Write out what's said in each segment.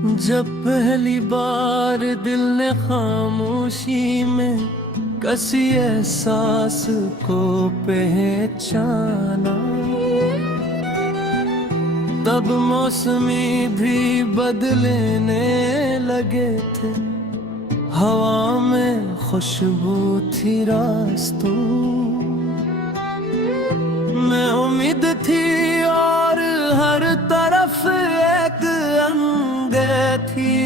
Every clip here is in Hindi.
जब पहली बार दिल ने खामोशी में कसी एहसास को पहचाना, तब मौसमी भी बदलने लगे थे, हवा में खुशबू थी रास्तों में उम्मीद थी और हर तरफ एक अंधे थी।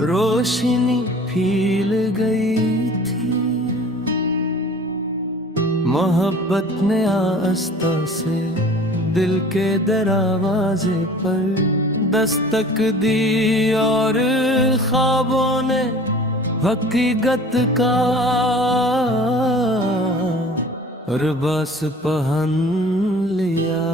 रोशनी फैल गई थी, मोहब्बत ने आस्था से दिल के दरवाजे पर दस्तक दी और ख्वाबों ने हकीकत का लिबास पहन लिया।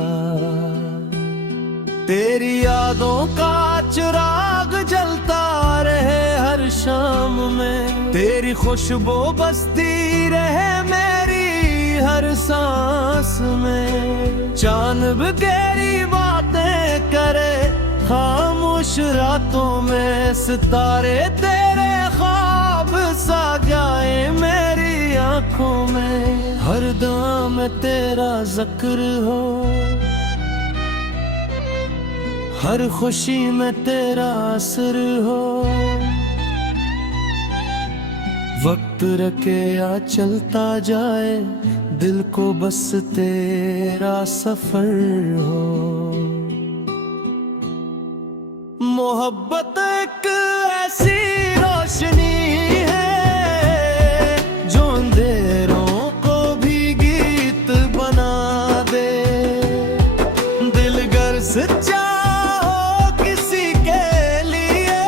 तेरी यादों का चिराग जलता रहे हर शाम में, तेरी खुशबू बसती रहे मेरी हर सांस में। चांद भी गहरी बातें करे खामोश रातों में, सितारे तेरे ख्वाब सा जाए मेरी आंखों में। हर दुआ में तेरा जिक्र हो, हर खुशी में तेरा असर हो। वक्त रखे या चलता जाए, दिल को बस तेरा सफर हो। मोहब्बत एक ऐसी रोशनी है जो अंधेरों को भी गीत बना दे। दिल गर सच्चा हो किसी के लिए,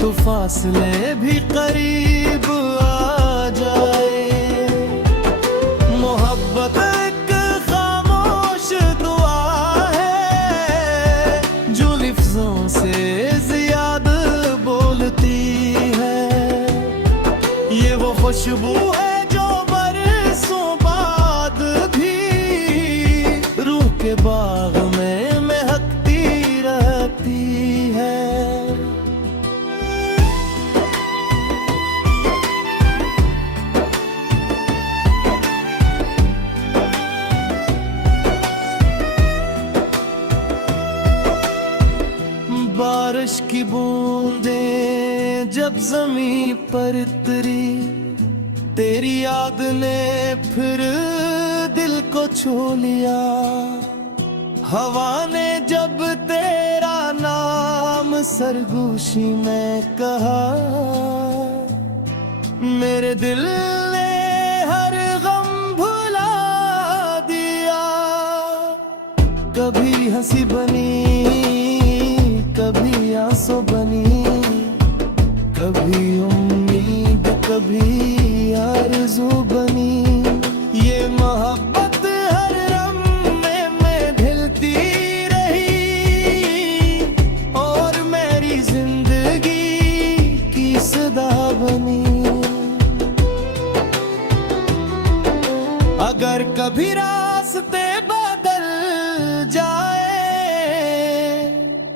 तो फासले भी करीब आ जाए। मोहब्बत एक खामोश दुआ है जो लफ्ज़ों से ज़्यादा बोलती है। ये वो खुशबू है जो बरसों बाद भी रूह के बाग में महकती रहती है। बारिश की बूंदें जब ज़मीं पर उतरी, तेरी याद ने फिर दिल को छू लिया। हवा ने जब तेरा नाम सरगोशी में कहा, मेरे दिल ने हर गम भुला दिया। कभी हंसी बनी, कभी आंसू बनी, कभी उम्मीद, कभी आरज़ू बनी। ये मोहब्बत हर लम्हे में ढलती रही और मेरी जिंदगी की सदा बनी। अगर कभी रास्ते बदल जाए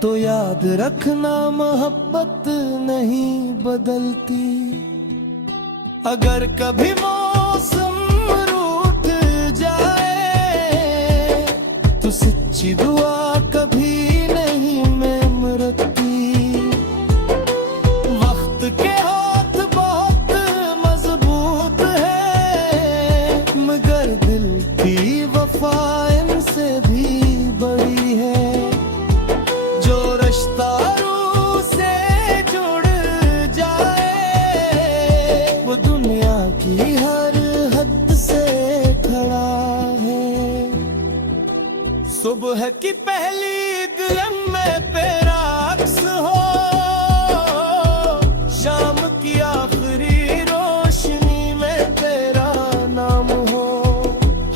तो याद रखना मोहब्बत नहीं बदलती। अगर कभी मौसम रूठ जाए तो सच्ची दुआ कभी नहीं मैं मरती। वक्त के हाथ बहुत मजबूत है, मगर दिल की वफा इनसे भी बड़ी है। जो रिश्ता रूह से जुड़ जाए, वो दुनिया की हर हद से खड़ा है। सुबह की पहली लम्हे पे रक्स हो, शाम की आखिरी रोशनी में तेरा नाम हो।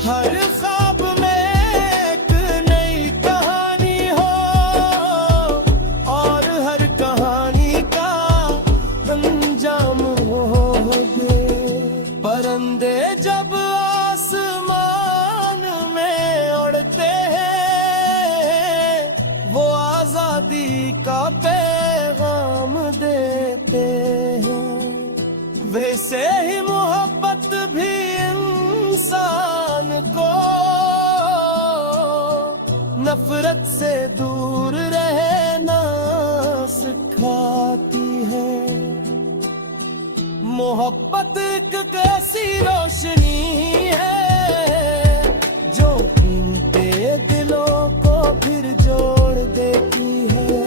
हर ख्वाब में एक नई कहानी हो और हर कहानी का अंजाम हो दे। परिंदे जब आसमान में उड़ते हैं, आज़ादी का पैगाम देते हैं। वैसे ही मोहब्बत भी इंसान को नफरत से दूर रहना सिखाती है। मोहब्बत एक ऐसी रोशनी है जो टूटे दिलों को फिर जोड़ देती है।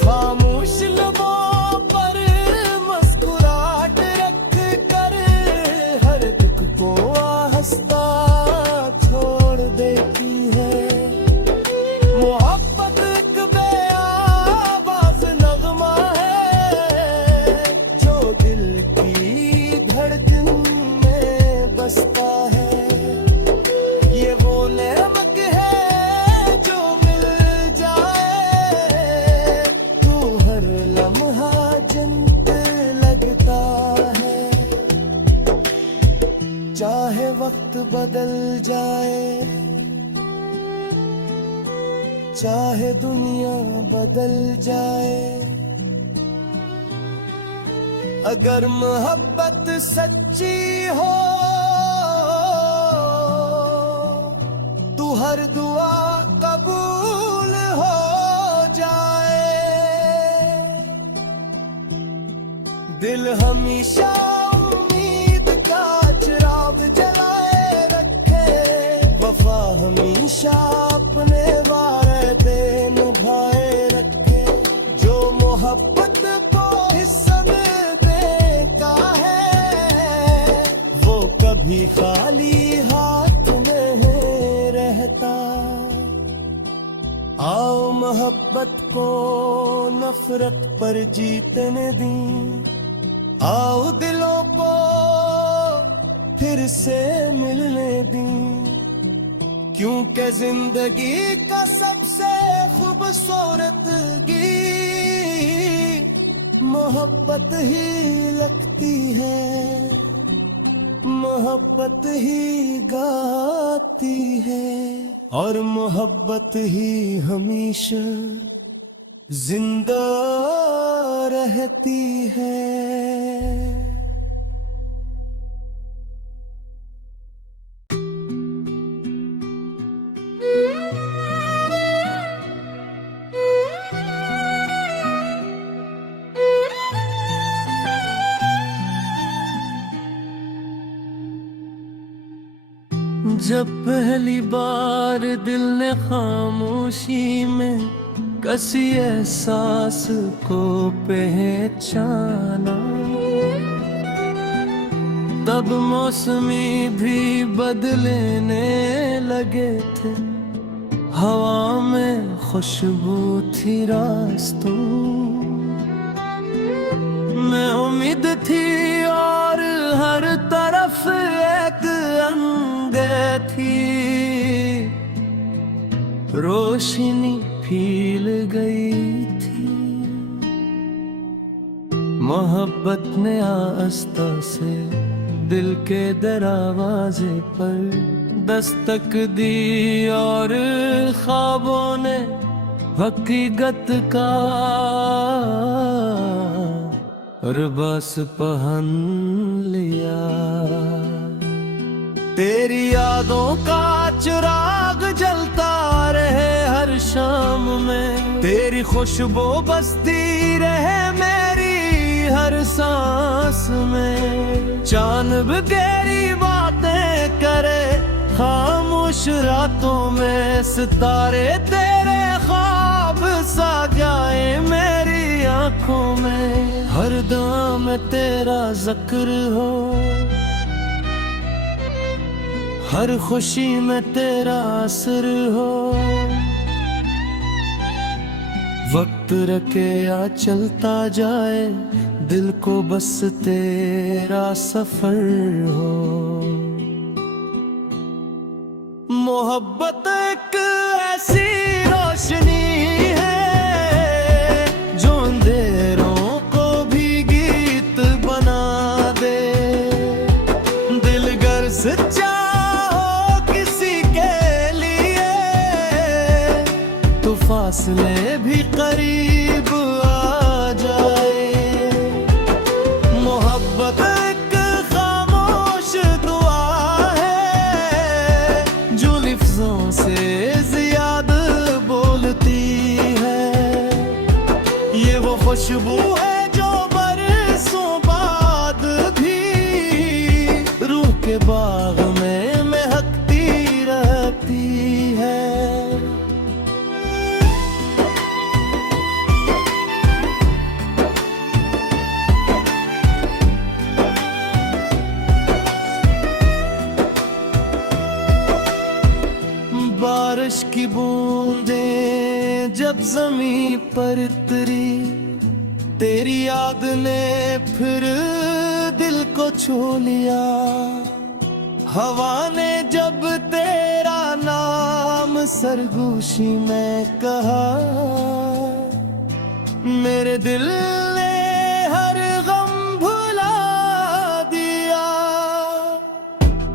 खामोश लबों पर मुस्कुराहट रख कर हर दुख को हंसता छोड़ देती है। मोहब्बत एक बेआवाज़ नगमा है जो दिल की धड़कन में बसता है। ये वो नेमत है जो मिल जाए तो हर लम्हा जन्नत लगता है। चाहे वक्त बदल जाए, चाहे दुनिया बदल जाए, अगर मोहब्बत सच्ची हो तो हर दुआ कबूल हो जाए। दिल हमेशा उम्मीद का चिराग जलाए रखे, वफा हमेशा अपने वादे निभाए रखे। जो मोहब्बत को हिस्सा में देता है वो कभी खाली हाथ नहीं रहता। आओ मोहब्बत को नफरत पर जीतने दी, आओ दिलों को फिर से मिलने दी। क्योंकि जिंदगी का सबसे खूबसूरत गीत मोहब्बत ही लगती है, मोहब्बत ही गाती है और मोहब्बत ही हमेशा जिंदा रहती है। जब पहली बार दिल ने खामोशी में कसी एहसास को पहचाना, तब मौसमी भी बदलने लगे थे। हवा में खुशबू थी रास्तों में उम्मीद थी और हर तरफ एक अंगे थी। रोशनी फील गई थी, मोहब्बत ने आस्था से दिल के दरवाजे पर दस्तक दी और ख्वाबों ने हकीकत का लिबास पहन लिया। तेरी यादों का चिराग जलता रहे हर शाम में, तेरी खुशबू बसती रहे मेरी हर सांस में। चांद भी तेरी बातें करे खामोश रातों में, सितारे तेरे ख्वाब सा जाए मेरी आंखों में। हर दम तेरा जिक्र हो, हर खुशी में तेरा असर हो। वक्त रखे या चलता जाए, दिल को बस तेरा सफर हो। मोहब्बत एक ऐसी रोशनी है जो अंधेरों को भी गीत बना दे। दिल गर सच्चा हो किसी के लिए तो फासले भी करीब आ जाए। मोहब्बत एक खामोश दुआ है जो लफ्जों से ज्यादा बोलती है। ये वो खुशबू है जो बरसों बाद भी रूह के बाग में महकती रहती है। बारिश की बूंदें जब ज़मीं पर उतरी, तेरी याद ने फिर दिल को छू लिया। हवा ने जब तेरा नाम सरगोशी में कहा, मेरे दिल ने हर गम भुला दिया।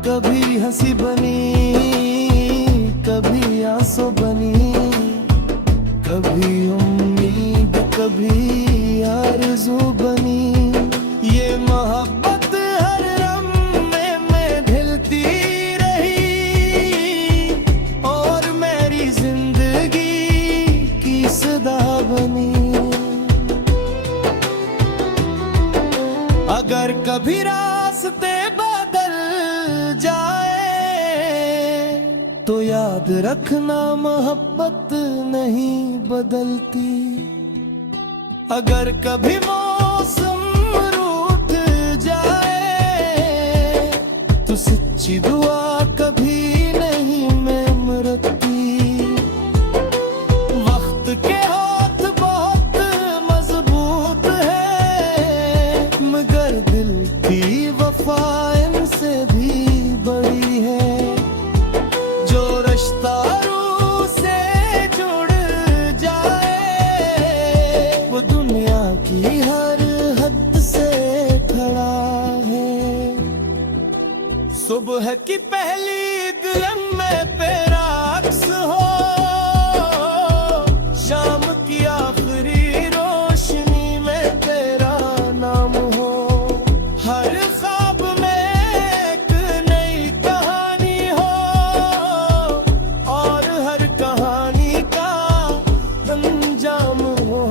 कभी हंसी बनी, कभी आंसू बनी, कभी उम्मीद, कभी आरज़ू बनी। ये मोहब्बत हर लम्हे में ढलती रही और मेरी जिंदगी की सदा बनी। अगर कभी रास्ते बदल जाए तो याद रखना मोहब्बत नहीं बदलती। अगर कभी मौसम रूठ जाए तो सच्ची दुआ कभी नहीं मैं मरती। वक्त के हाथ बहुत मजबूत है, मगर दिल की वफा इनसे भी बड़ी है। जो रिश्ता रूह से जुड़ जाए वो दुनिया की हर हद से खड़ा है। सुबह की पहली गलन में तेरा अक्स हो, शाम की आखिरी रोशनी में तेरा नाम हो। हर ख्वाब में एक नई कहानी हो और हर कहानी का अंजाम हो।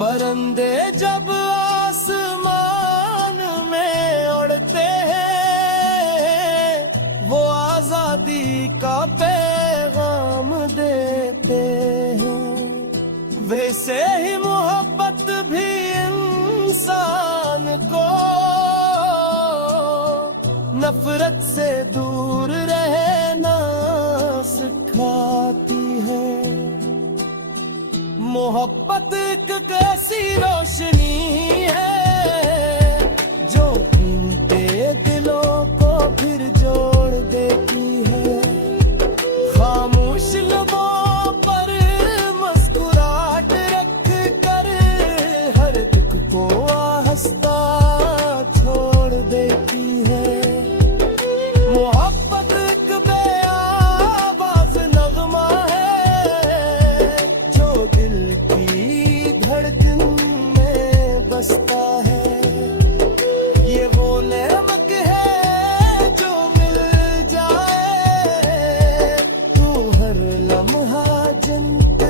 परिंदे जब आसमान में उड़ते हैं वो आजादी का पैगाम देते हैं। वैसे ही मोहब्बत भी इंसान को नफरत से दूर रहना सिखाती है। मोहब्बत एक ऐसी रोशनी है जो टूटे दिलों को फिर जोड़ देती है। खामोश लबों पर मुस्कुराहट रख कर हर दुख को हंसता छोड़ देती है। मोहब्बत एक बेआवाज़ नगमा है जो दिल की धड़कन में बसता है। ये वो नेमत है जो मिल जाए तो हर लम्हा जन्नत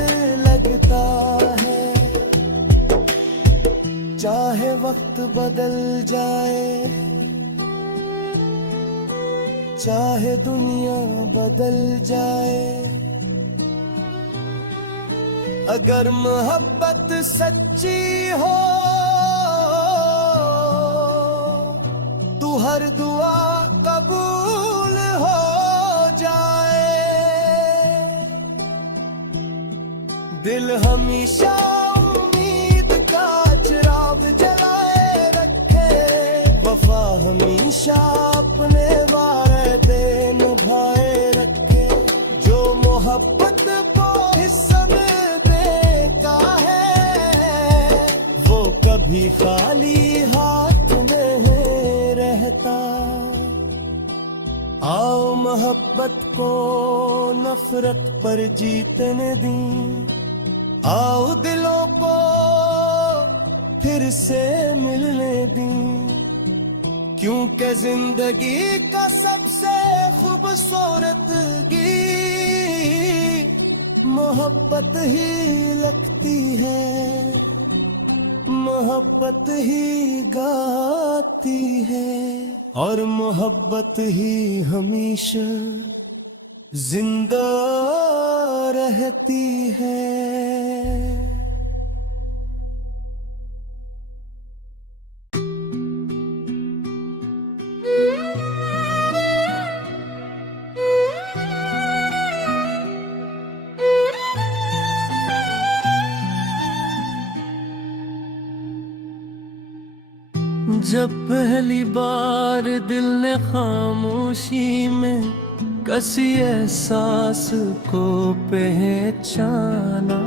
लगता है। चाहे वक्त बदल जाए, चाहे दुनिया बदल जाए, अगर मोहब्बत सच्ची हो तो हर दुआ कबूल हो जाए। दिल हमेशा उम्मीद का चिराग जलाए रखे, वफा हमेशा अपने वादे निभाए रखे। जो मोहब्बत को हिस्सा में देता है वो कभी खाली हाथ नहीं रहता। आओ मोहब्बत को नफरत पर जीतने दी। आओ दिलों को फिर से मिलने दी, क्योंकि जिंदगी का सबसे खूबसूरत गीत मोहब्बत ही लगती है, मोहब्बत ही गाती है, और मोहब्बत ही हमेशा जिंदा रहती है। जब पहली बार दिल ने खामोशी में कसी एहसास को पहचाना,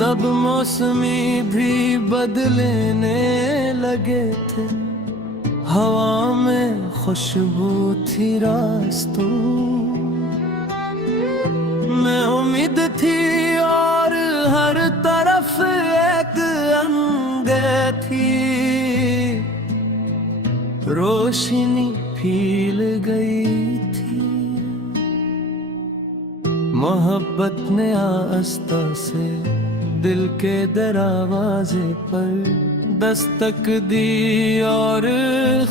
तब मौसमी भी बदलने लगे थे, हवा में खुशबू थी रास्तों में उम्मीद थी, और हर तरफ एक थी रोशनी फैल गई थी। मोहब्बत ने आस्था से दिल के दरवाजे पर दस्तक दी, और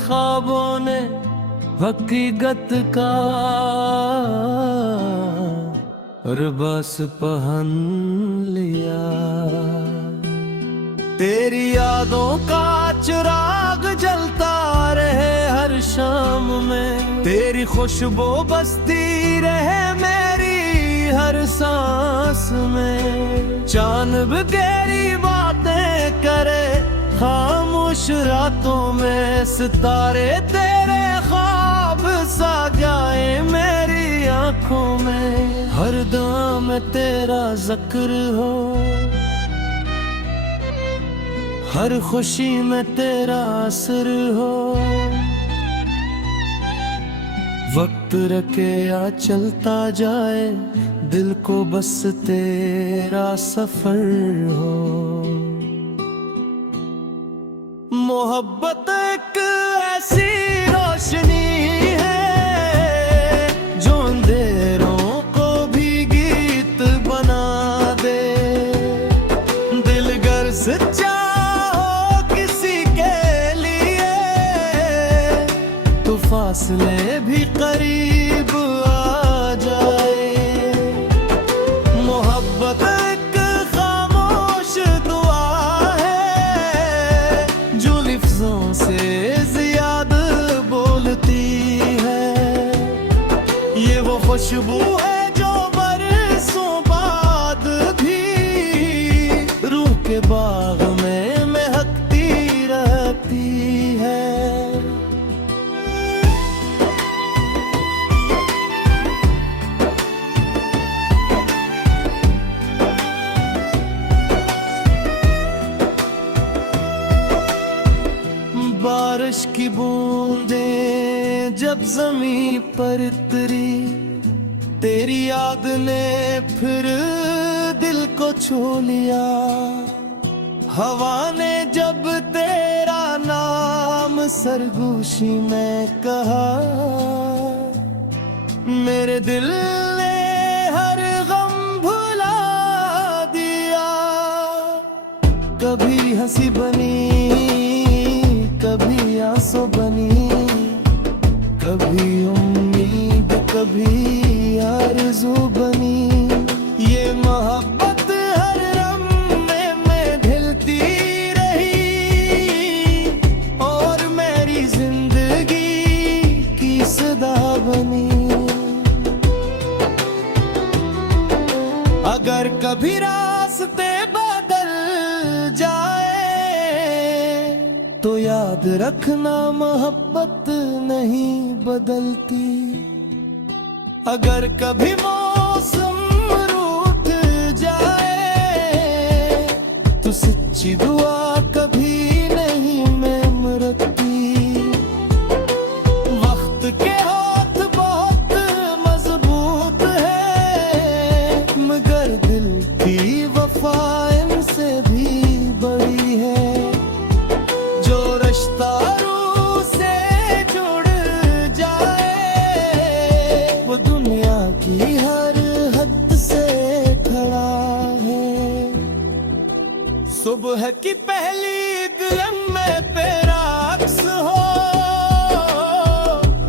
ख्वाबों ने हकीकत का लिबास पहन लिया। तेरी यादों का चिराग जलता रहे हर शाम में, तेरी खुशबू बसती रहे मेरी हर सांस में। चांद भी गहरी बातें करे खामोश रातों में, सितारे तेरे ख्वाब सा जाए मेरी आंखों में। हर दुआ में तेरा जिक्र हो, हर खुशी में तेरा असर हो। वक्त रखे या चलता जाए, दिल को बस तेरा सफर हो। मोहब्बत एक ऐसी रोशनी है जो अंधेरों को भी गीत बना दे। दिल गर सच्चा फासले भी करीब आ जाए। मोहब्बत एक खामोश दुआ है जो लफ्ज़ों से ज़्यादा बोलती है। ये वो खुशबू है जो बरसों बाद भी रूह के बाग में महकती रहती है। बारिश की बूंदें जब ज़मीं पर उतरी, तेरी याद ने फिर दिल को छू लिया। हवा ने जब तेरा नाम सरगोशी में कहा, मेरे दिल ने हर गम भुला दिया। कभी हंसी बनी, कभी आंसू बनी, कभी उम्मीद, कभी आरज़ू बनी। ये मोहब्बत हर लम्हे में ढलती रही, और मेरी जिंदगी की सदा बनी। अगर कभी रास्ते बदल जाए तो याद रखना मोहब्बत नहीं बदलती। अगर कभी मौसम रूठ जाए तो सच्ची दुआ कभी नहीं मरती। वक्त के हाथ बहुत मजबूत सुबह की पहली गम में तेरा अक्स हो,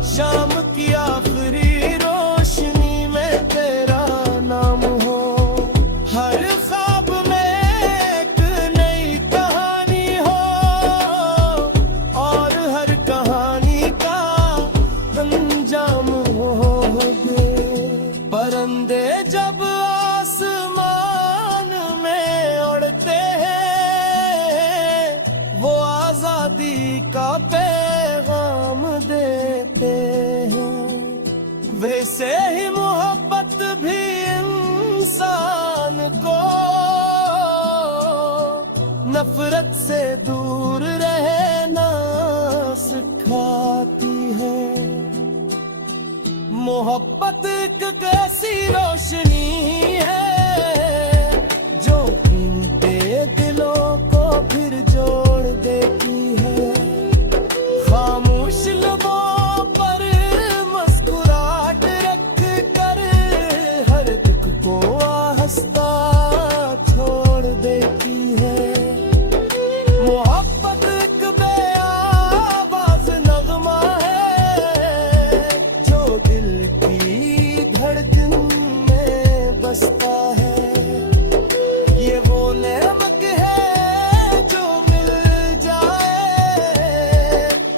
शाम की आखिरी रोशनी में तेरा नाम हो। हर ख्वाब में एक नई कहानी हो और हर कहानी का अंजाम हो दे। परिंदे जब आसमान में उड़ते हैं वो आजादी का पैगाम देते हैं। वैसे ही मोहब्बत भी इंसान को नफरत से दूर रहना सिखाती है। मोहब्बत एक ऐसी रोशनी है जो इन दिलों को फिर जोड़ देती है। खामोश लबों पर मुस्कुराहट रख कर हर दुख को हंसता छोड़ देती है। मोहब्बत एक बेआवाज़ नगमा है जो दिल की धड़कन में बसता है। ये वो नेमत है जो मिल जाए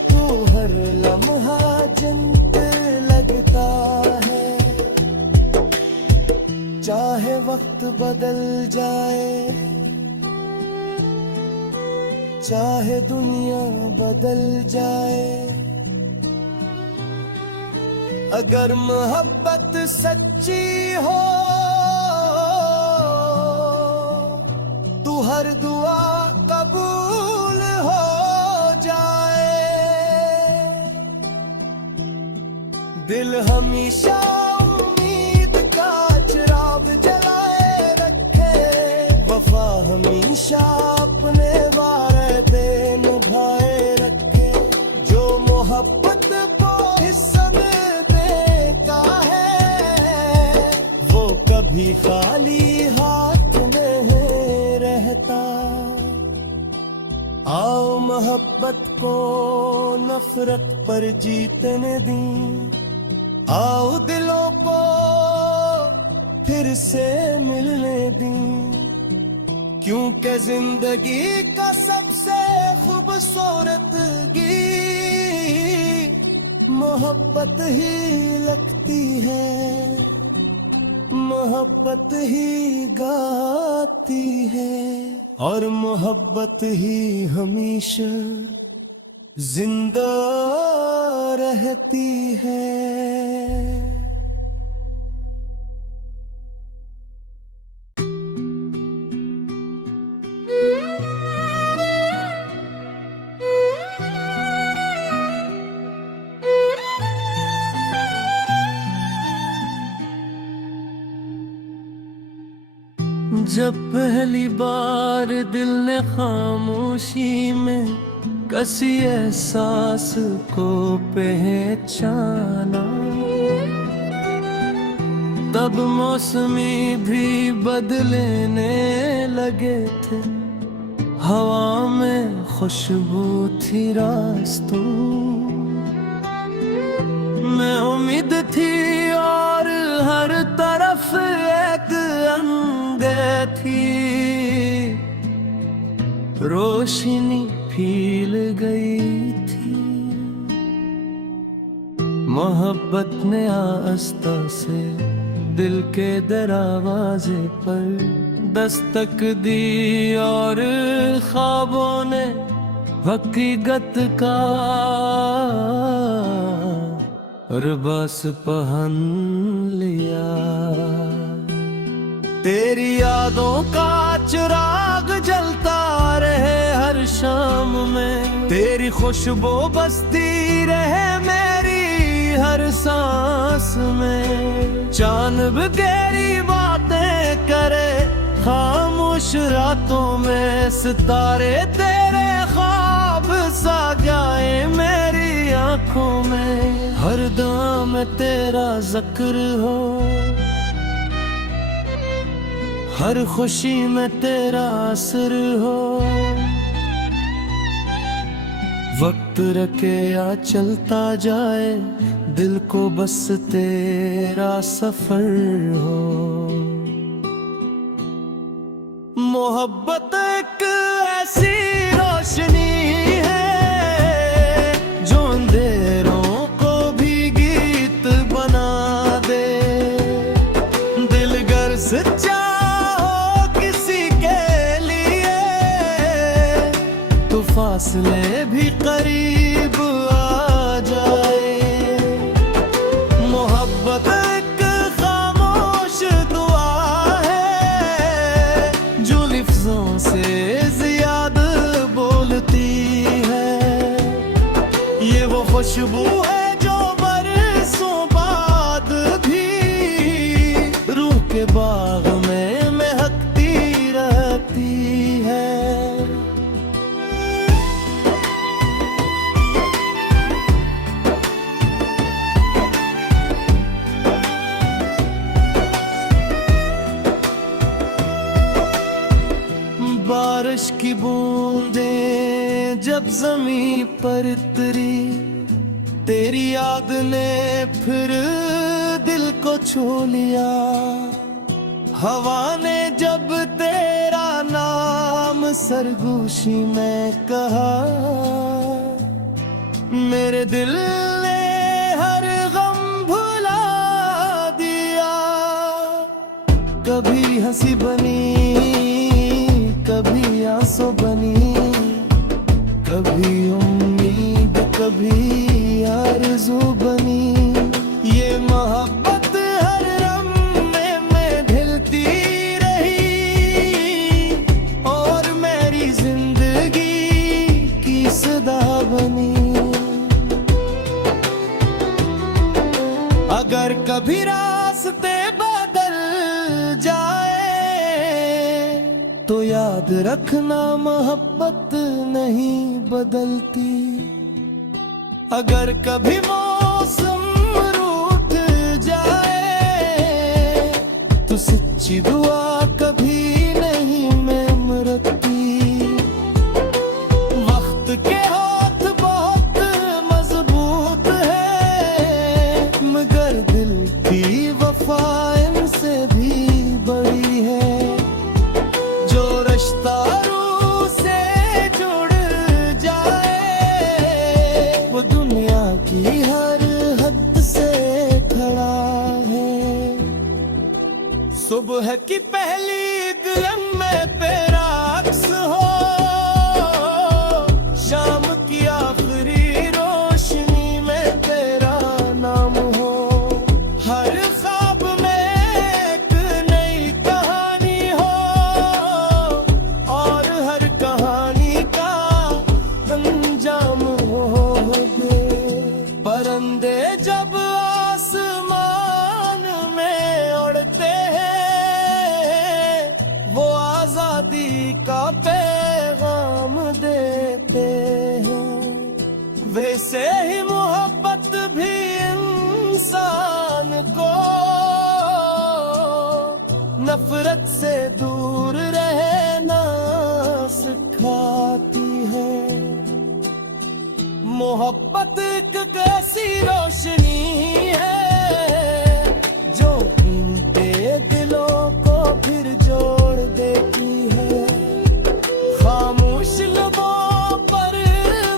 तू हर लम्हा जन्नत लगता है। चाहे वक्त बदल जाए, चाहे दुनिया बदल जाए, अगर मोहब्बत सच्ची हो तू हर दुआ कबूल हो जाए। दिल हमेशा उम्मीद का चिराग जलाए रखे, वफा हमेशा अपने वादे निभाए रखे। जो मोहब्बत को हिस्सा में देता है वो कभी खाली हाथ नहीं रहता। आओ मोहब्बत को नफरत पर जीतने दी, आओ दिलों को फिर से मिलने दी। क्योंकि जिंदगी का सबसे खूबसूरत गीत मोहब्बत ही लगती है, मोहब्बत ही गाती है और मोहब्बत ही हमेशा जिंदा रहती है। जब पहली बार दिल ने खामोशी में कसी एहसास को पहचाना, तब मौसमी भी बदलने लगे थे। हवा में खुशबू थी रास्तों में उम्मीद थी और हर तरफ एक अंधे थी। रोशनी फैल गई थी, मोहब्बत ने आस्था से दिल के दरवाजे पर दस्तक दी और ख्वाबों ने हकीकत का लिबास पहन लिया। तेरी यादों का चिराग जलता रहे हर शाम में, तेरी खुशबू बसती रहे मेरी हर सांस में। चांद भी गहरी बातें करे खामोश रातों में, सितारे तेरे ख्वाब सा जाए मेरी आंखों में। हर दम तेरा जिक्र हो, हर खुशी में तेरा असर हो। वक्त रखे या चलता जाए, दिल को बस तेरा सफर हो। मोहब्बत एक ऐसी रोशनी है जो अंधेरों को भी गीत बना दे। दिल गर सच्चा हो किसी के लिए, तो फासले भी करीब आ जाए। मोहब्बत एक खामोश दुआ है जो लफ्जों से ज्यादा बोलती है। ये वो खुशबू है जो बरसों बाद भी रूह के बाग में महकती रहती है। बारिश की बूंदें जब ज़मीं पर उतरी, तेरी याद ने फिर दिल को छू लिया। हवा ने जब तेरा नाम सरगोशी में कहा, मेरे दिल ने हर गम भुला दिया। कभी हंसी बनी, कभी आंसू बनी, कभी उम्मीद, कभी आरज़ू बनी। ये मोहब्बत हर लम्हे में ढलती रही और मेरी जिंदगी की सदा बनी। अगर कभी रास्ते बदल जाए, तो याद रखना मोहब्बत नहीं बदलती। अगर कभी मौसम रूठ जाए, तो सच्ची दुआ कभी नहीं मरती। वक्त के हाथ बहुत मजबूत है, मगर दिल की वफा इनसे भी बड़ी है। जो रिश्ता रूह से जुड़ जाए, वो दुनिया की हर हद से खड़ा है। सुबह की पहली गलन में तेरा अक्स हो, शाम की आखिरी रोशनी में तेरा नाम हो। हर ख्वाब में एक नई कहानी हो, और हर कहानी का अंजाम हो दे। परिंदे जब आसमान में उड़ते हैं, वो आजादी का पैगाम देते हैं। वैसे ही मोहब्बत भी इंसान को नफरत से दूर रहना सिखाती है। मोहब्बत एक ऐसी रोशनी है जो टूटे दिलों को फिर जोड़ देती है। खामोश लबों पर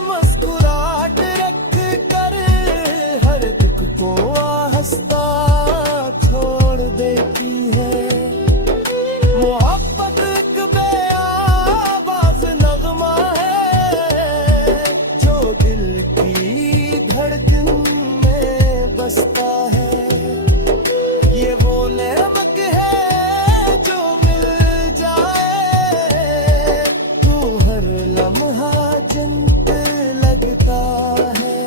मुस्कुराहट रख कर हर दुख को हंसता छोड़ देती है। मोहब्बत एक बेआवाज़ नगमा है जो दिल की धड़कन में बसता है। ये वो नेमत है जो मिल जाए, तो हर लम्हा जन्नत लगता है।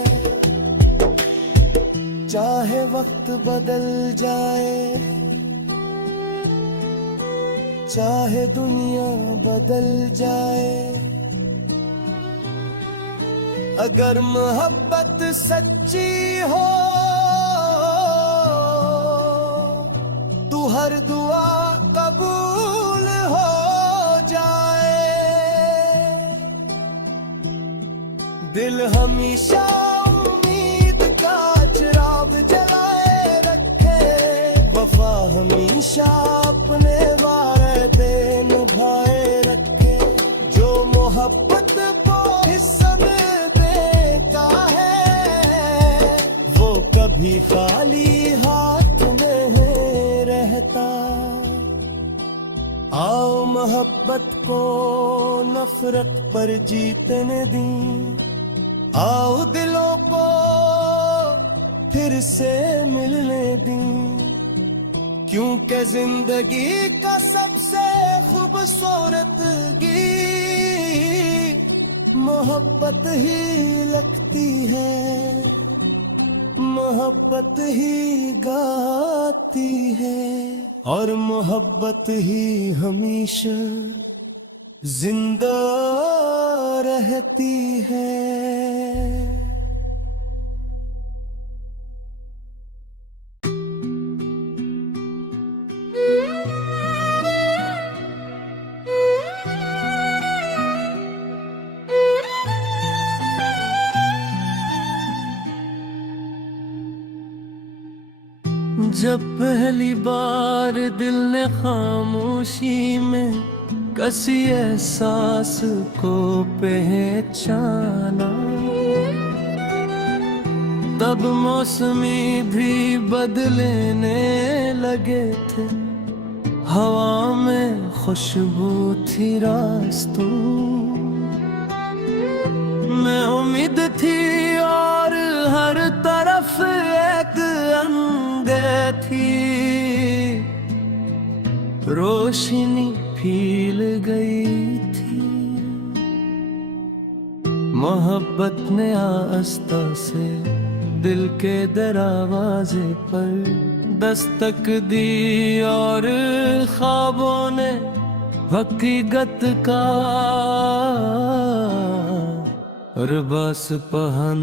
चाहे वक्त बदल जाए, चाहे दुनिया बदल जाए, अगर मोहब्बत सच्ची हो, तू हर दुआ कबूल दिल हमेशा उम्मीद का चिराग जलाए रखे, वफा हमेशा अपने वादे निभाए रखे। जो मोहब्बत को हिस्सा देता है वो कभी खाली हाथ नहीं रहता। आओ मोहब्बत को नफरत पर जीतने दी, आओ दिलों को फिर से मिलने दी, क्योंकि जिंदगी का सबसे खूबसूरत गीत मोहब्बत ही लगती है, मोहब्बत ही गाती है, और मोहब्बत ही हमेशा जिंदा रहती है। जब पहली बार दिल ने खामोशी में कसी एहसास को पहचाना, तब मौसमी भी बदलने लगे थे, हवा में खुशबू थी रास्तों में उम्मीद थी, और हर तरफ एक थी रोशनी फैल गई थी। मोहब्बत ने आस्था से दिल के दरवाजे पर दस्तक दी, और ख्वाबों ने हकीकत का लिबास पहन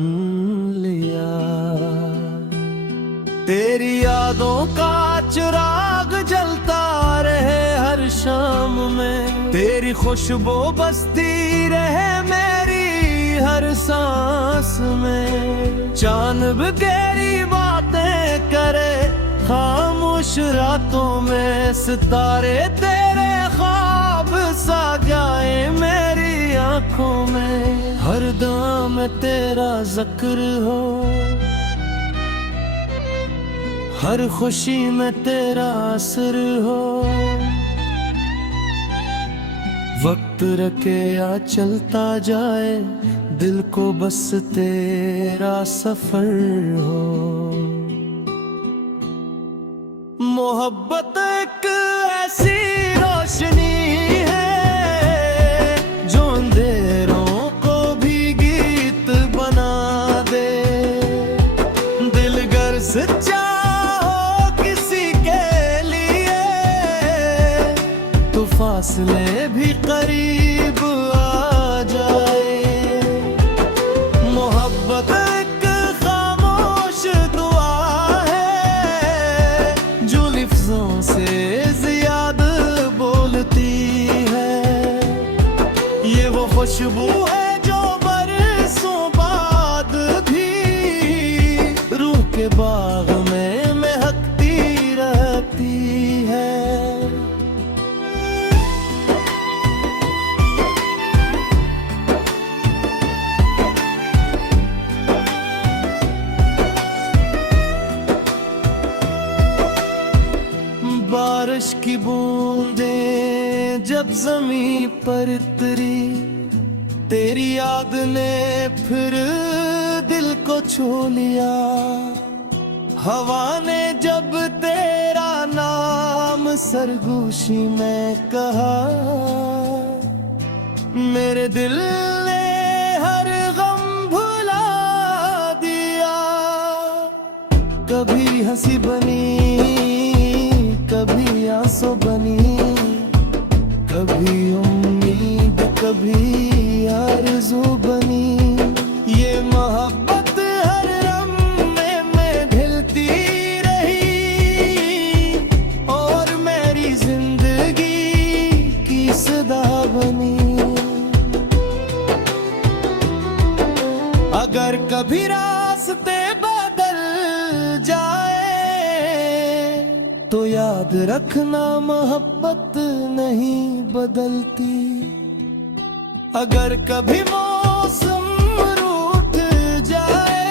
लिया। तेरी यादों का चिराग जलता रहे हर शाम में, तेरी खुशबू बसती रहे मेरी हर सांस में। चांद भी गहरी बातें करे खामोश रातों में, सितारे तेरे ख्वाब सा जाए मेरी आंखों में। हर दम तेरा जिक्र हो, हर खुशी में तेरा असर हो। वक्त रखे या चलता जाए, दिल को बस तेरा सफर हो। मोहब्बत एक ऐसी रोशनी है जो अंधेरों को भी गीत बना दे। दिल गर सच्चा फासले भी करीब आ जाए। मोहब्बत एक खामोश दुआ है जो लफ्ज़ों से ज़्यादा बोलती है। ये वो खुशबू है जो बरसों बाद भी रूह के बाग में महकती रहती है। बारिश की बूंदें जब ज़मीं पर उतरी, तेरी याद ने फिर दिल को छू लिया। हवा ने जब तेरा नाम सरगोशी में कहा, मेरे दिल ने हर गम भुला दिया। कभी हंसी बनी, कभी आंसू बनी, कभी उम्मीद, कभी आरज़ू बनी। ये मोहब्बत हर लम्हे में ढलती रही, और मेरी जिंदगी की सदा बनी। कभी रास्ते बदल जाए तो याद रखना मोहब्बत नहीं बदलती। अगर कभी मौसम रूठ जाए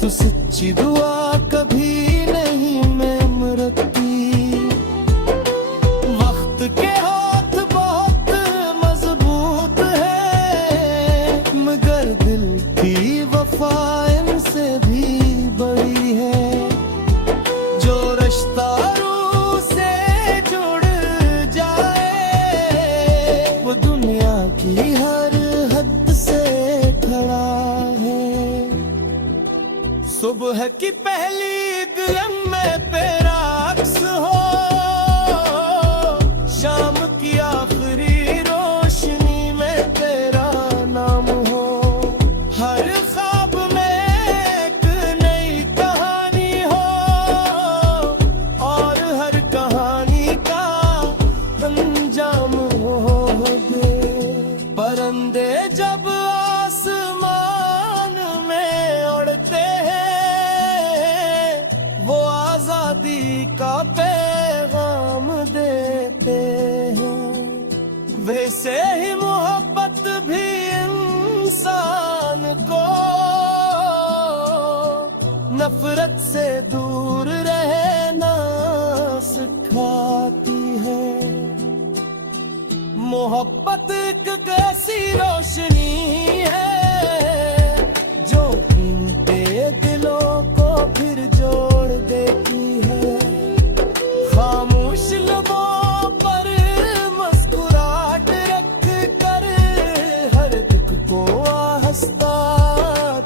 तो सच्ची दुआ कभी नहीं मरती। वक्त के हाथ बहुत मजबूत है मगर दिल की वफा इनसे भी बड़ी है। जो रिश्ता रूह से जुड़ जाए वो दुनिया की हर हद से खड़ा है। सुबह की पहली गम में तेरा अक्स हो, शाम की आखिरी रोशनी में तेरा नाम हो। हर ख्वाब में एक नई कहानी हो और हर कहानी का अंजाम हो दे। परिंदे जब आसमान में उड़ते हैं वो आजादी का पैगाम देते हैं। वैसे ही मोहब्बत भी इंसान को नफरत से दूर रहना सिखाती है। मोहब्बत एक ऐसी रोशनी है जो टूटे दिलों को फिर जोड़ देती है। खामोश लबों पर मुस्कुराहट रख कर हर दुख को हंसता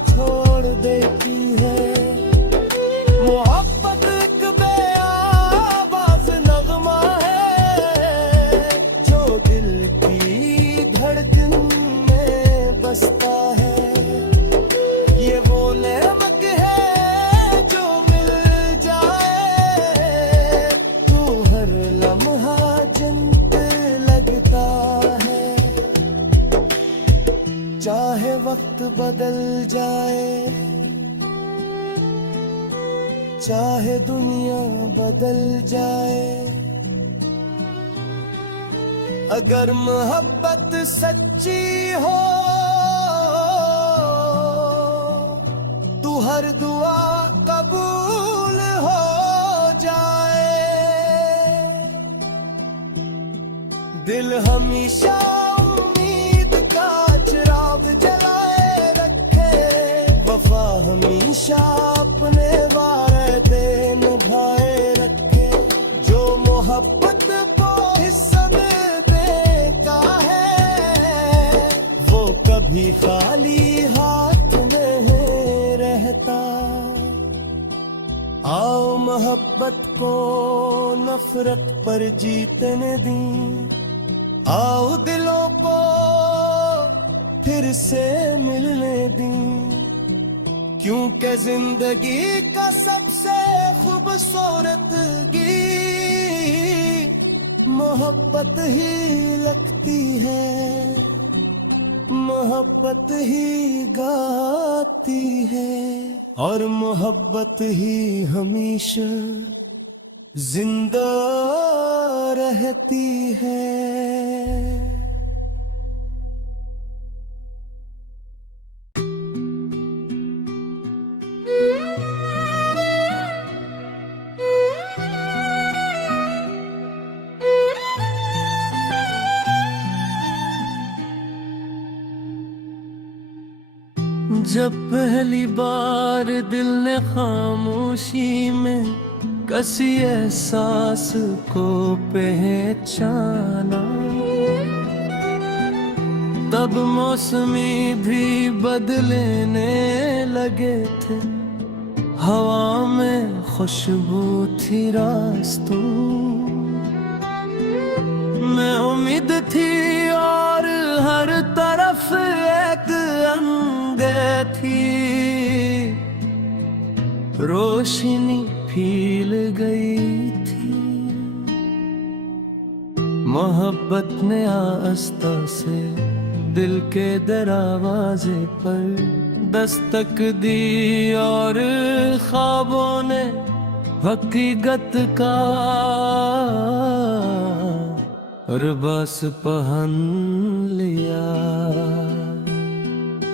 छोड़ देती है। मोहब्बत एक बेआवाज नगमा है जो दिल की धड़कन में बसता है। ये वो नेमत है जो मिल जाए तो हर लम्हा जन्नत लगता है। चाहे वक्त बदल जाए चाहे दुनिया बदल जाए अगर मोहब्बत सच्ची हो तो हर दुआ कबूल हो जाए। दिल हमेशा उम्मीद का चिराग जलाए रखे। वफा हमेशा अपने वादे निभाए रखे। जो मोहब्बत को हिस्सा में देता है वो कभी खाली हाथ नहीं रहता। आओ मोहब्बत को नफरत पर जीतने दी। आओ दिलों को फिर से मिलने दी। क्योंकि जिंदगी का सबसे खूबसूरत गीत मोहब्बत ही लगती है। मोहब्बत ही गाती है और मोहब्बत ही हमेशा जिंदा रहती है। जब पहली बार दिल ने खामोशी में कसी एहसास को पहचाना तब मौसमी भी बदलने लगे थे। हवा में खुशबू थी रास्तों में उम्मीद थी और हर तरफ एक अंधेरा थी। रोशनी फैल गई थी। मोहब्बत ने आस्था से दिल के दरवाजे पर दस्तक दी और ख्वाबों ने हकीकत का लिबास पहन लिया।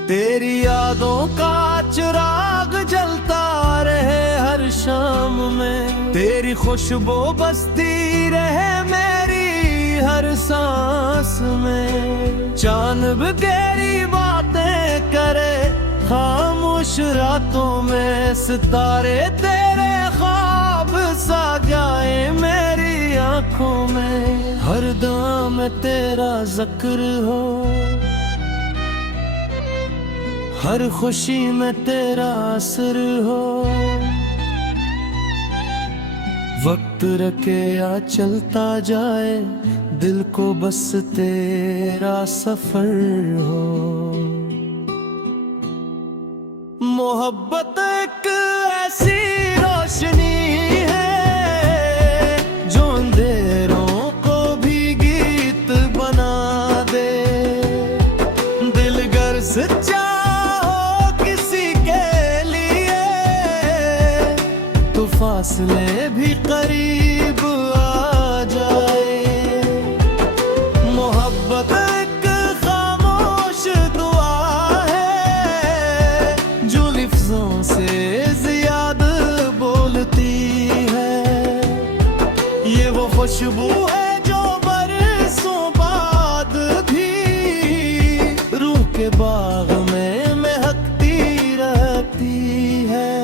तेरी यादों का चिराग जलता रहे हर शाम में, तेरी खुशबू बसती रहे मेरी हर सांस में। चांद भी गहरी बातें करे खामोश रातों में, सितारे तेरे ख्वाब सा जाए मेरी आंखों में। हर दम में तेरा जिक्र हो, हर खुशी में तेरा असर हो। वक्त रखे या चलता जाए, दिल को बस तेरा सफर हो। मोहब्बत एक ऐसी रोशनी है जो अंधेरों को भी गीत बना दे। दिल गर सच्चा हो किसी के लिए तो फासले भी करीब आ जाए। मोहब्बत एक खामोश दुआ है जो लफ्जों से ज्यादा बोलती है। ये वो खुशबू है जो बरसों बाद भी रूह के बाग में महकती रहती है।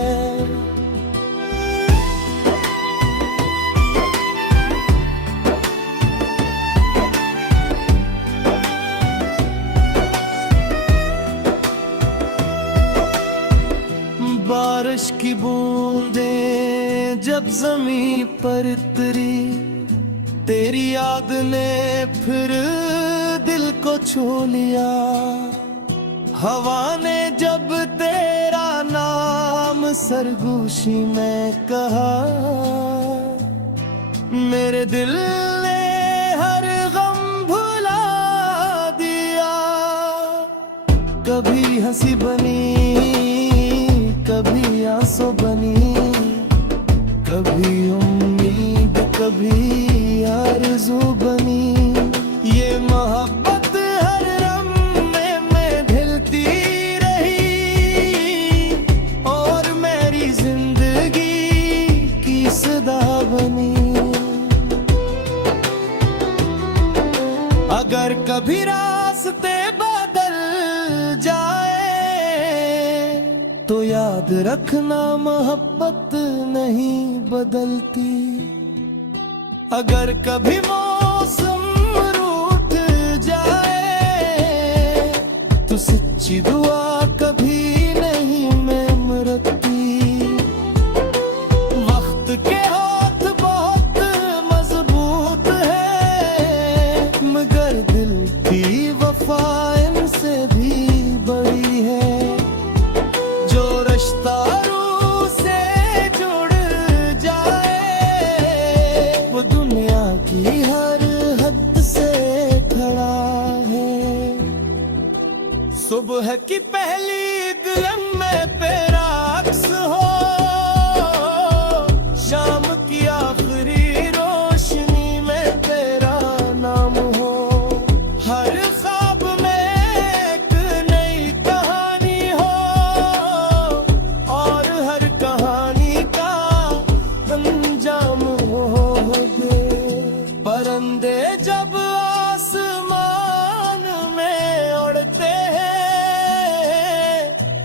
बारिश की बूंदें जब ज़मीं पर उतरी, तेरी याद ने फिर दिल को छू लिया। हवा ने जब तेरा नाम सरगोशी में कहा, मेरे दिल ने हर गम भुला दिया। कभी हंसी बनी, कभी आंसू बनी, कभी उम्मीद, कभी आरज़ू बनी। ये मोहब्बत हर लम्हे में ढलती रही और मेरी जिंदगी की सदा बनी। अगर कभी रास्ते बदल जाए तो याद रखना मोहब्बत नहीं बदलती। अगर कभी मौसम रूठ जाए तो सच्ची दुआ कभी नहीं मरती। वक्त के हाथ बहुत मजबूत है, मगर दिल की वफा इनसे भी बड़ी है। जो रिश्ता रूह से जुड़ जाए वो दुनिया की हर हद से खड़ा है। सुबह की पहली दिलम में तेरा अक्स हो, शाम की आखिरी रोशनी में तेरा नाम हो। हर ख्वाब में एक नई कहानी हो और हर कहानी का अंजाम हो दे। परिंदे जब आसमान में उड़ते हैं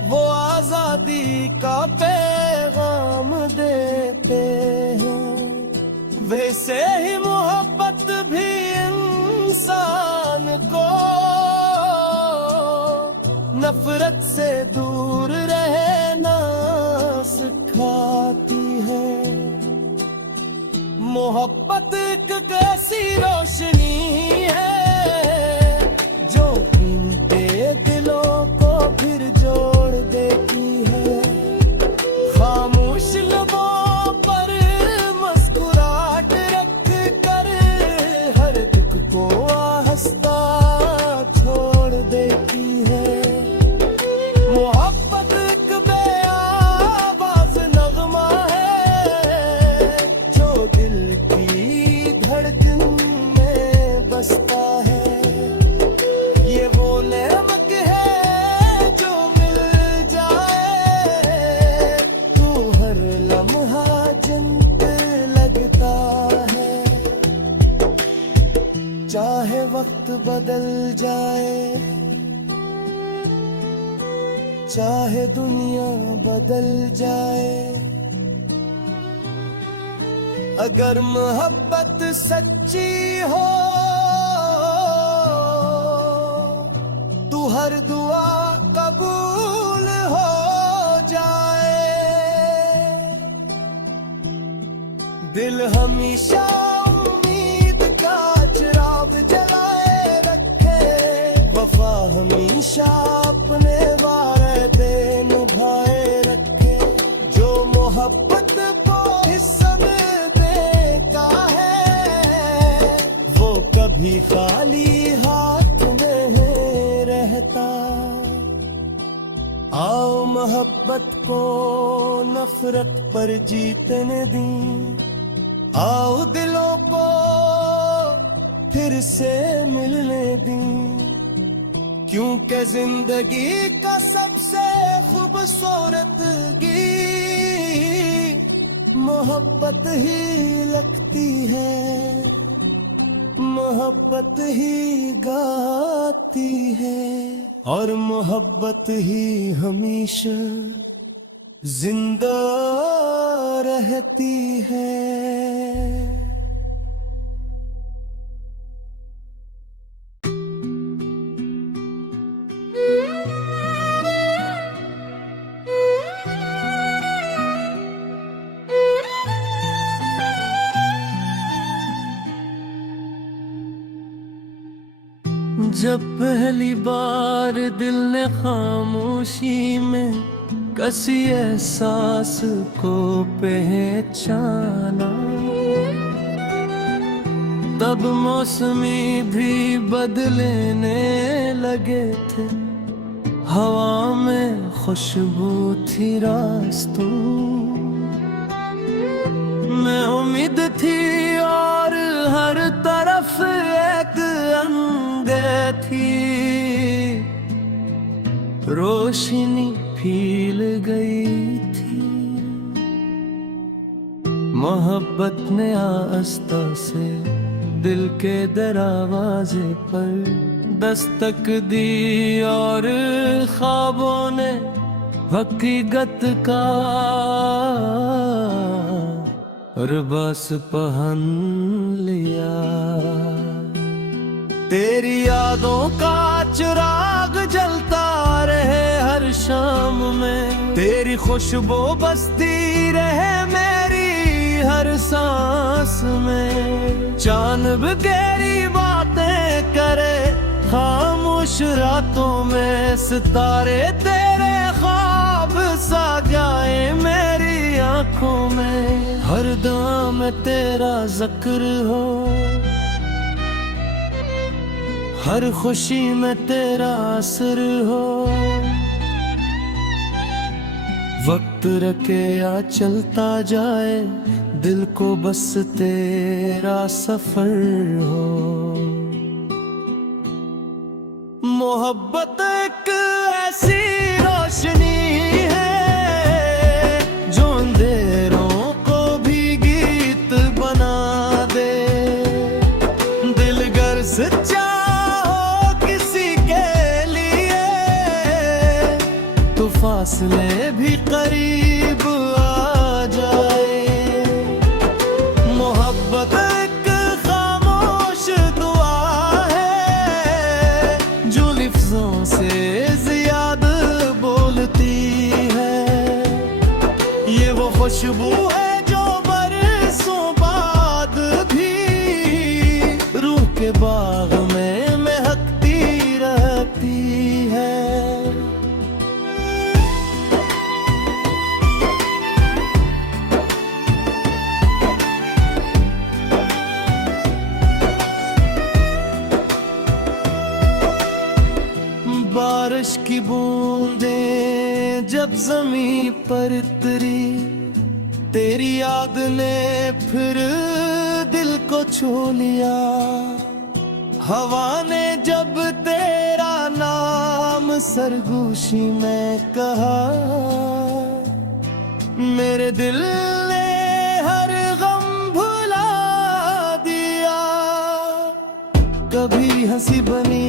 वो आजादी का पैगाम देते हैं। वैसे ही मोहब्बत भी इंसान को नफरत से दूर रहना सिखाती है। मोहब्बत एक कैसी रोशनी है जो ढूंढते दिलों को फिर जोड़ देती है। खामोश लबों पर मुस्कुराहट रख कर हर दुख को हंसता छोड़ देती है। मोहब्बत धड़कन में बसता है। ये वो नेमत है जो मिल जाए, तू हर लम्हा जन्नत लगता है। चाहे वक्त बदल जाए, चाहे दुनिया बदल जाए, अगर मोहब्बत सच्ची हो तू हर दुआ कबूल हो जाए। दिल हमेशा उम्मीद का चिराग जलाए रखे, वफा हमेशा अपने वादे निभाए रखे। जो मोहब्बत को हिस्सा में देता है, वो कभी खाली हाथ नहीं रहता। आओ मोहब्बत को नफरत पर जीतने दी, आओ दिलों को फिर से मिलने दी। क्योंकि जिंदगी का सबसे खूबसूरत गीत मोहब्बत ही लगती है, मोहब्बत ही गाती है, और मोहब्बत ही हमेशा जिंदा रहती है। जब पहली बार दिल ने खामोशी में किसी एहसास को पहचाना, तब मौसमी भी बदलने लगे थे, हवा में खुशबू थी रास्तों में उम्मीद थी, और हर तरफ एक अंधे थी। रोशनी फैल गई थी, मोहब्बत ने आस्था से दिल के दरवाजे पर दस्तक दी, और ख्वाबों ने हकीकत का लिबास पहन लिया। तेरी यादों का चिराग जलता रहे हर शाम में, तेरी खुशबू बसती रहे मेरी हर सांस में। चांद भी गहरी बातें करे खामोश रातों में, सितारे तेरे ख्वाब सा गाए मेरी आंखों में। हर दुआ में तेरा जिक्र हो, हर खुशी में तेरा असर हो। वक्त रखे या चलता जाए, दिल को बस तेरा सफर हो। मोहब्बत एक ऐसी रोशनी है जो अंधेरों को भी गीत बना दे। दिल गर सच्चा हो किसी के लिए, तो फासले भी करीब आ जाए। मोहब्बत एक खामोश दुआ है जो लफ्ज़ों से ज्यादा बोलती है। ये वो खुशबू है जो बरसों बाद भी रूह के बाग में महकती रहती है। बारिश की बूंदें जब ज़मीं पर उतरी, तेरी याद ने फिर दिल को को छू लिया। हवा ने जब तेरा नाम सरगोशी में कहा, मेरे दिल ने हर गम भुला दिया। कभी हंसी बनी,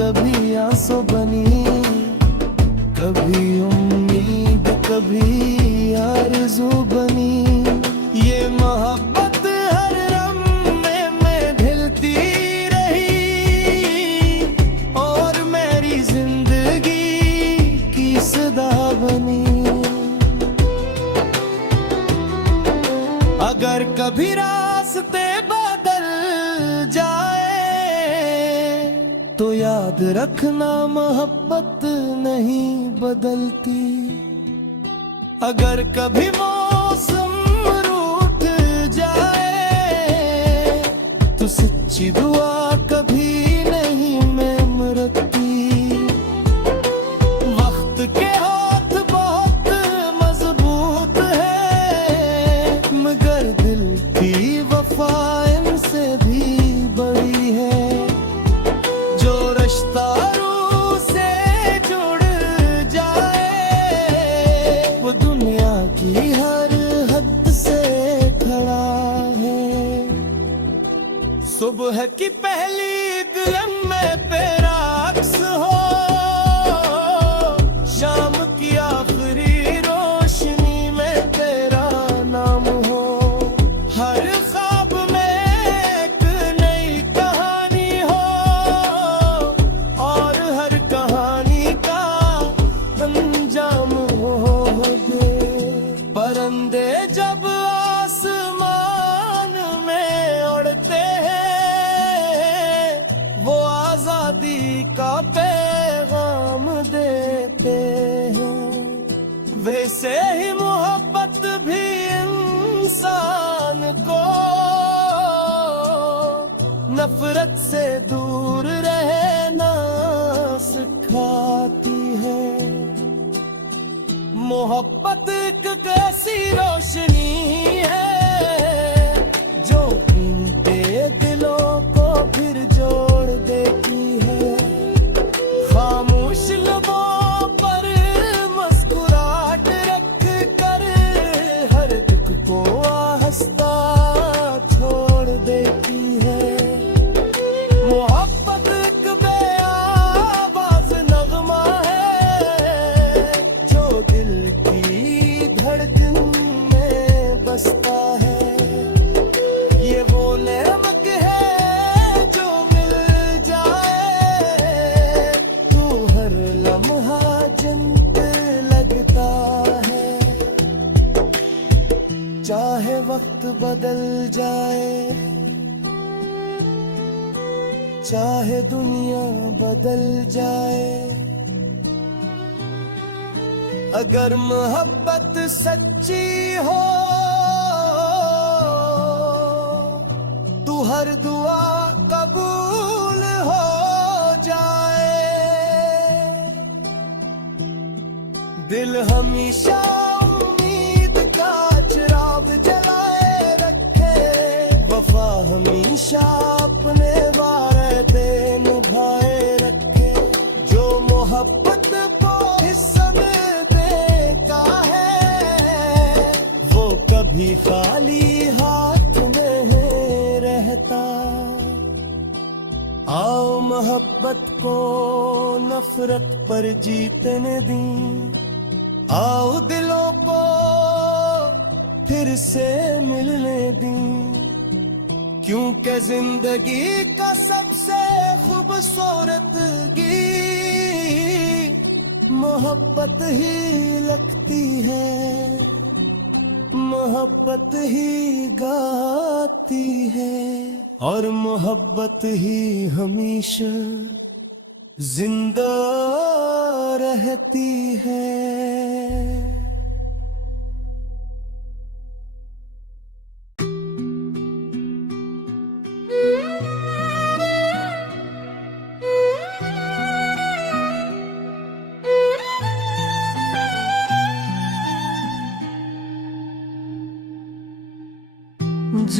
कभी आंसू बनी, कभी उम्मीद, कभी आरज़ू बनी। ये मोहब्बत हर लम्हे में ढलती रही और मेरी जिंदगी की सदा बनी। अगर कभी रास्ते बदल जाए तो याद रखना मोहब्बत नहीं बदलती। अगर कभी मौसम रूठ जाए तो सच्ची दुआ कभी नहीं मैं मरती। वक्त के हाथ बहुत मजबूत है, मगर दिल की वफा इनसे भी बड़ी है। जो रिश्ता रूह से जुड़ जाए वो दुनिया की हर हद से खड़ा है। सुबह की पहली किरण में तेरा अक्स हो, शाम की आखिरी रोशनी में तेरा नाम हो। हर ख्वाब में एक नई कहानी हो और हर कहानी का अंजाम हो दे। परिंदे जब आसमान में उड़ते हैं वो आजादी का पैगाम देते हैं। वैसे ही मोहब्बत भी इंसान को नफरत से दूर रहना सिखाती है। मोहब्बत एक ऐसी रोशनी है जो टूटे दिलों को फिर जोड़ देती है। खामोश लबों पर मुस्कुराहट रख कर हर दुख को आहिस्ता छोड़ देती है। मोहब्बत एक बेआवाज़ नगमा है जो दिल की धड़कन में बसता है। ये वो नेमत है जो मिल जाए तो हर लम्हा जन्नत लगता है। चाहे वक्त बदल जाए, चाहे दुनिया बदल जाए, अगर मोहब्बत सच्ची हो तो हर दुआ कबूल हो जाए। दिल हमेशा उम्मीद का चिराग जलाए रखे, वफा हमेशा अपने वादे निभाए रखे। जो मोहब्बत को हिस्सा में देता है वो कभी खाली हाथ नहीं रहता। आओ मोहब्बत को नफरत पर जीतने दी, आओ दिलों को फिर से मिलने दी। क्योंकि जिंदगी का सबसे खूबसूरत गीत मोहब्बत ही लगती है, मोहब्बत ही गाती है और मोहब्बत ही हमेशा जिंदा रहती है।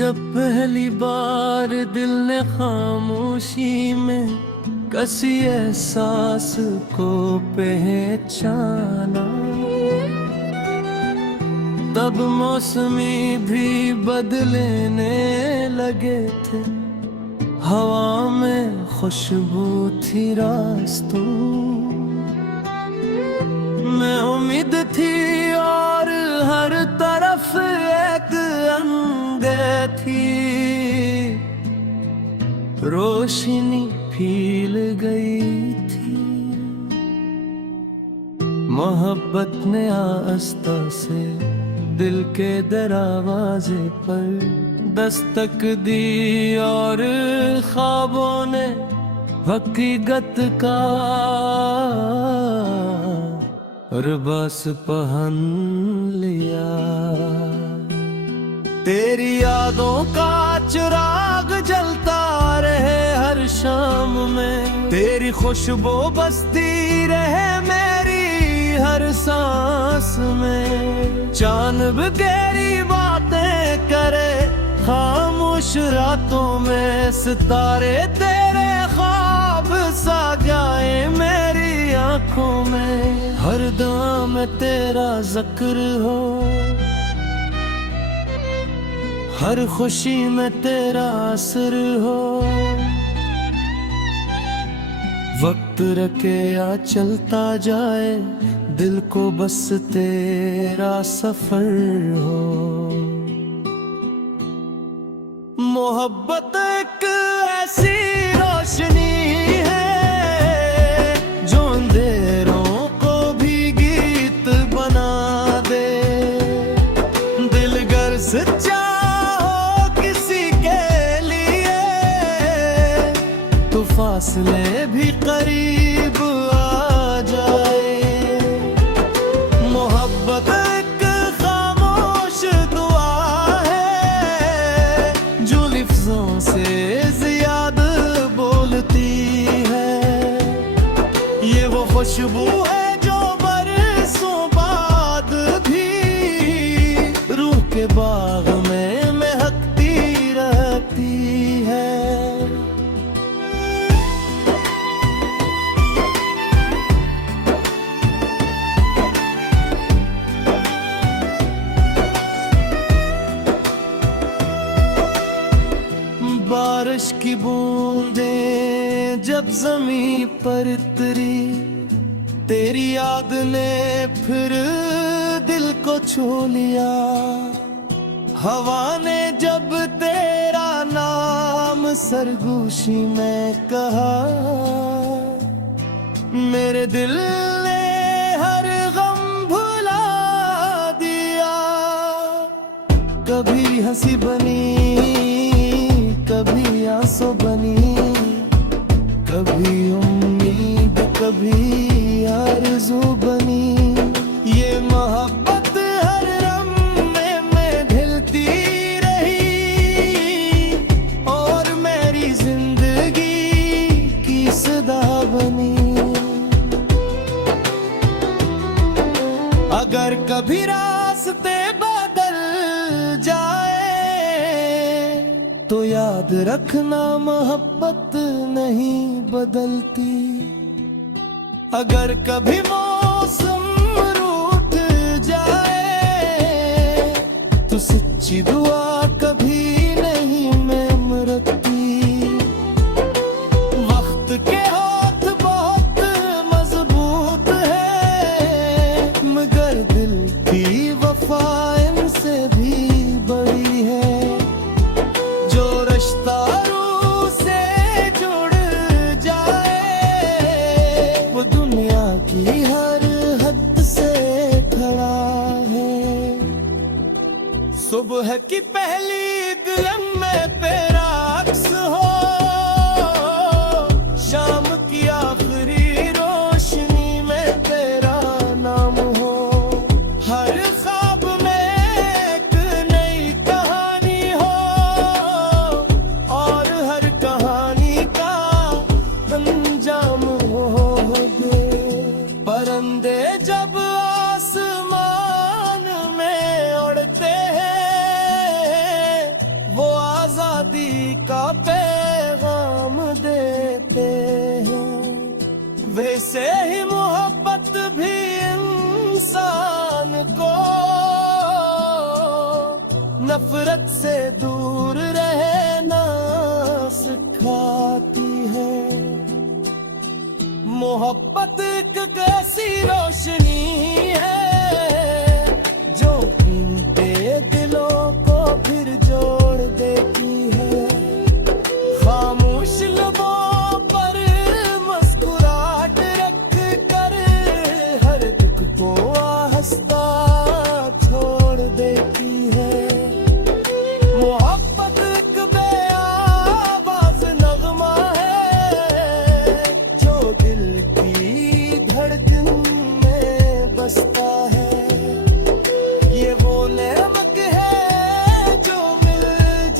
जब पहली बार दिल ने खामोशी में कसी एहसास को पहचाना, तब मौसमी भी बदलने लगे थे, हवा में खुशबू थी रास्तों में उम्मीद थी और हर तरफ एक अंधे थी, रोशनी फैल गई थी। मोहब्बत ने आस्था से दिल के दरवाजे पर दस्तक दी और ख्वाबों ने हकीकत का लिबास पहन लिया। तेरी यादों का चिराग जलता रहे हर शाम में, तेरी खुशबू बसती रहे मेरी हर सांस में। चांद भी गहरी बातें करे खामोश रातों में, सितारे तेरे ख्वाब सा गाए मेरी आंखों में। हर दुआ में तेरा जिक्र हो, हर खुशी में तेरा असर हो। वक्त रखे या चलता जाए, दिल को बस तेरा सफर हो। मोहब्बत एक ऐसी रोशनी है जो अंधेरों को भी गीत बना दे। दिल गर सच्चा हो किसी के लिए, तो फासले भी करीब आ जाए। मोहब्बत एक खामोश दुआ है जो लफ्ज़ों से ज्यादा बोलती है। ये वो खुशबू है जो बरसों बाद भी रूह के बाग में महकती रहती है। बारिश की बूंदें जब ज़मीं पर उतरी, तेरी याद ने फिर दिल को छू लिया। हवा ने जब तेरा नाम सरगोशी में कहा, मेरे दिल ने हर गम भुला दिया। कभी हंसी बनी, कभी आंसू बनी, कभी उम्मीद, कभी आरज़ू बनी। ये मोहब्बत हर लम्हे में ढलती रही और मेरी जिंदगी की सदा बनी। अगर कभी रास्ते बदल जाए तो याद रखना मोहब्बत नहीं बदलती। अगर कभी मौसम रूठ जाए तो सच्ची दुआ कभी नहीं मैं मरती। वक्त के हाथ बहुत मजबूत है, मगर दिल की वफा इनसे भी बड़ी है। जो रिश्ता रूह से जुड़ जाए, वो दुनिया की हर हद से खड़ा है। सुबह की पहली दिलम में तेरा अक्स हो, शाम की आखिरी रोशनी में तेरा नाम हो। हर ख्वाब में एक नई कहानी हो और हर कहानी का अंजाम हो दे। परिंदे जब आसमान में उड़ते हैं, वो आज़ादी का पैगाम देते हैं। वैसे ही मोहब्बत भी इंसान को नफरत से दूर रहना सिखाती है। मोहब्बत एक ऐसी रोशनी है जो टूटे दिलों को फिर जोड़ देती है। खामोश लबों पर मुस्कुराहट रख कर हर दुख को आहिस्ता छोड़ देती है। मोहब्बत एक बेआवाज़ नगमा है जो दिल की धड़कन में बसता है। ये वो नेमत है जो मिल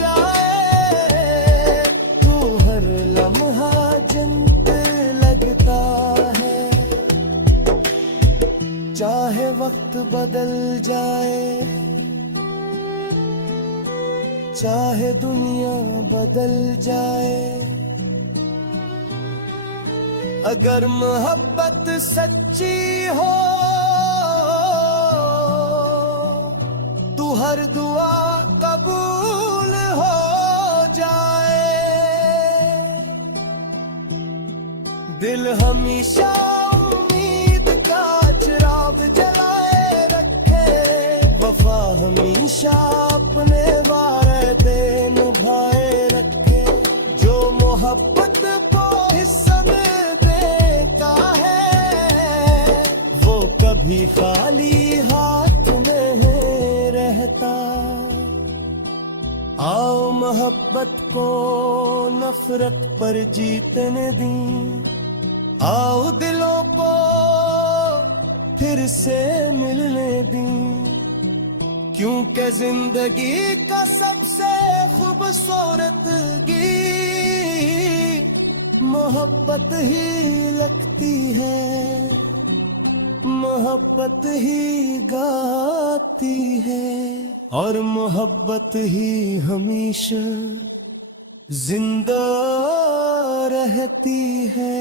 जाए तो हर लम्हा जन्नत लगता है। चाहे वक्त बदल जाए, चाहे दुनिया बदल जाए, अगर मोहब्बत सच्ची हो तो हर दुआ कबूल हो जाए। दिल हमेशा उम्मीद का चिराग जलाए रखे, वफा हमेशा अपने वादे निभाए रखे। जो मोहब्बत को हिस्सा में देता है वो कभी खाली हाथ नहीं रहता। आओ मोहब्बत को नफरत पर जीतने दी, आओ दिलों को फिर से मिलने दी। क्योंकि जिंदगी का सबसे खूबसूरत गीत मोहब्बत ही लगती है, मोहब्बत ही गाती है और मोहब्बत ही हमेशा जिंदा रहती है।